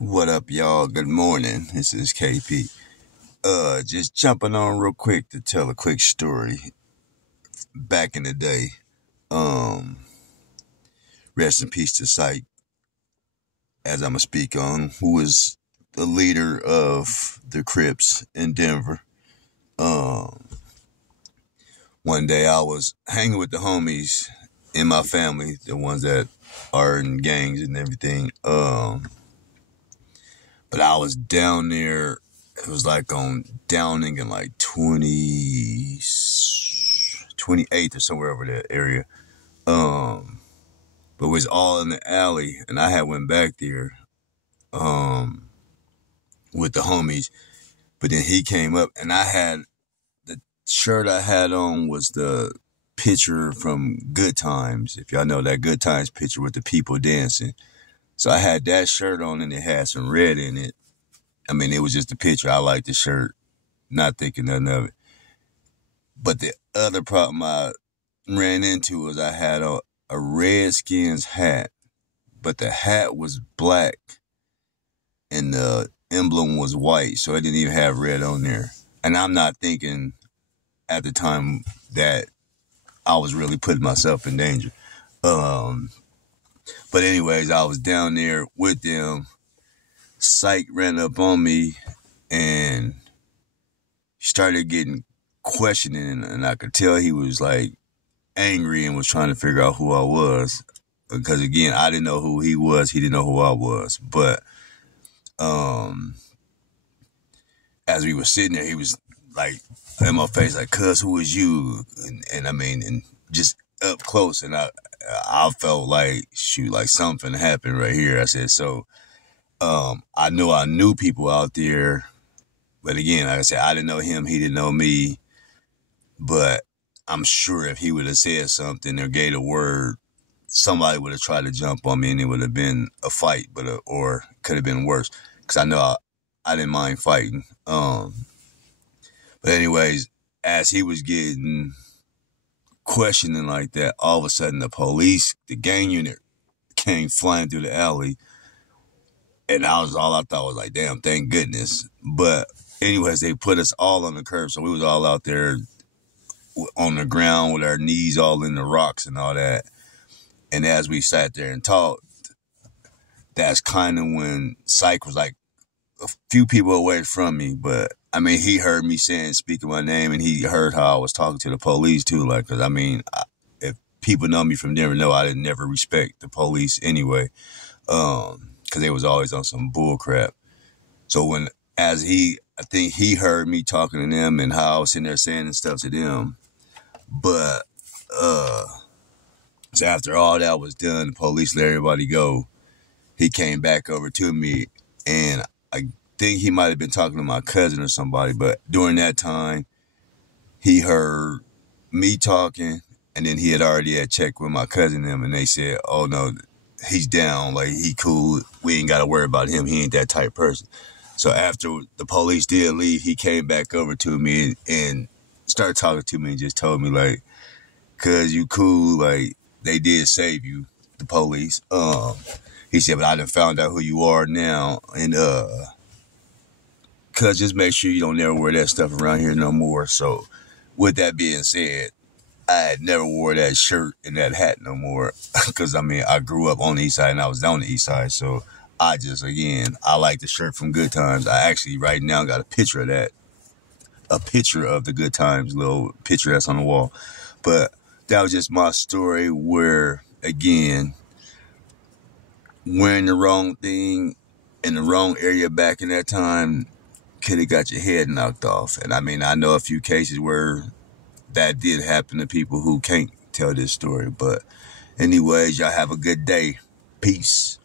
What up, y'all? Good morning. This is KP. Just jumping on real quick to tell a quick story. Back in the day, um, rest in peace to Cyco, as I'm gonna speak on, who was the leader of the Crips in Denver. Um, One day I was hanging with the homies in my family, the ones that are in gangs and everything. But I was down there. It was like on Downing in like 28th or somewhere over that area. But it was all in the alley, and I had went back there with the homies. But then he came up, and I had the shirt I had on was the picture from Good Times. If y'all know that Good Times picture with the people dancing. So I had that shirt on, and it had some red in it. I mean, it was just a picture. I liked the shirt, not thinking nothing of it. But the other problem I ran into was I had a Redskins hat, but the hat was black and the emblem was white, so it didn't even have red on there. And I'm not thinking at the time that I was really putting myself in danger. But anyways, I was down there with them. Psych ran up on me and started getting questioning, and I could tell he was like angry and was trying to figure out who I was. Because again, I didn't know who he was, he didn't know who I was. But as we were sitting there, he was like in my face, like, "Cuz, who is you?" And I mean, and just up close, and I felt like, shoot, like something happened right here. I said, so I knew I knew people out there, but again, like I said, I didn't know him, he didn't know me. But I'm sure if he would have said something or gave a word, somebody would have tried to jump on me, and it would have been a fight, or could have been worse. Because I know I didn't mind fighting. But anyways, as he was getting questioning like that, all of a sudden the police, the gang unit, came flying through the alley, and all I thought was like, damn, thank goodness. But anyways, they put us all on the curb, so we was all out there on the ground with our knees all in the rocks and all that. And as we sat there and talked, that's kind of when Psych was like a few people away from me. But I mean, he heard me speaking my name, and he heard how I was talking to the police too. Like, cause I mean, if people know me from Denver, know I didn't never respect the police anyway. Cause they was always on some bull crap. So I think he heard me talking to them and how I was sitting there saying and stuff to them. But, so after all that was done, the police let everybody go. He came back over to me, and I think he might have been talking to my cousin or somebody, but during that time, he heard me talking, and then he had already checked with my cousin and them, and they said, oh no, he's down, like, he cool, we ain't got to worry about him, he ain't that type person. So after the police did leave, he came back over to me and started talking to me and just told me, like, cuz you cool, like, they did save you, the police. He said, but I done found out who you are now, and cuz just make sure you don't never wear that stuff around here no more. So with that being said, I had never wore that shirt and that hat no more. Cuz I mean, I grew up on the east side and I was down the east side. So I like the shirt from Good Times. I actually right now got a picture of that. A picture of the Good Times, little picture that's on the wall. But that was just my story where, again, wearing the wrong thing in the wrong area back in that time could have got your head knocked off. And I mean, I know a few cases where that did happen to people who can't tell this story. But anyways, y'all have a good day. Peace.